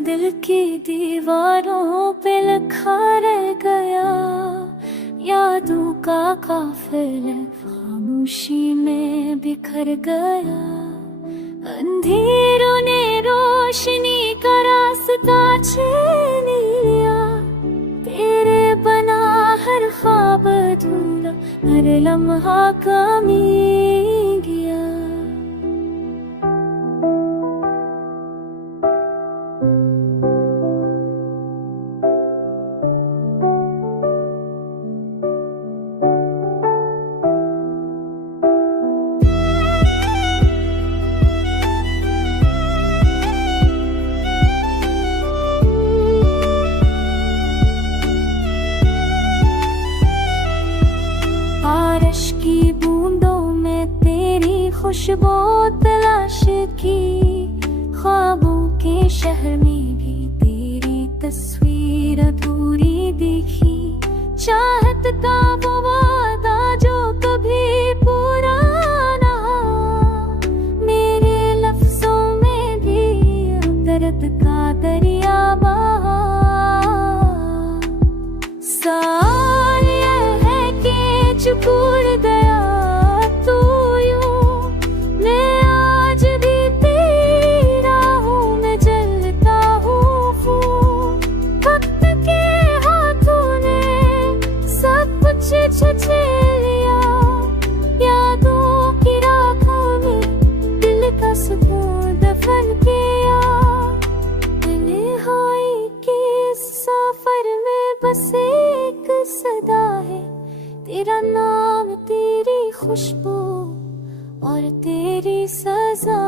दिल की दीवारों पे लिखा रह गया, यादों का काफिला खामोशी में बिखर गया। अंधेरों ने रोशनी का रास्ता छीन लिया, तेरे बना हर ख्वाब अधूरा, हर लम्हा कमी गया। बारिश की बूंदों में तेरी खुशबू तलाश की, ख्वाबों के शहर में भी तेरी तस्वीर अधूरी दिखी। चाहत का वो वादा जो कभी पूरा ना हो, मेरे लफ्जों में भी दर्द का दरिया बहा। छूट गया तू यूं, मैं आज भी तेरा हूँ, मैं जलता हूँ फूल। वक्त के हाथों ने सब कुछ छीन लिया, यादों की राखों में दिल का सुकून दफन किया। तन्हाई के इस सफर में बस एक सदा है, तेरा नाम, तेरी खुशबू और तेरी सजा।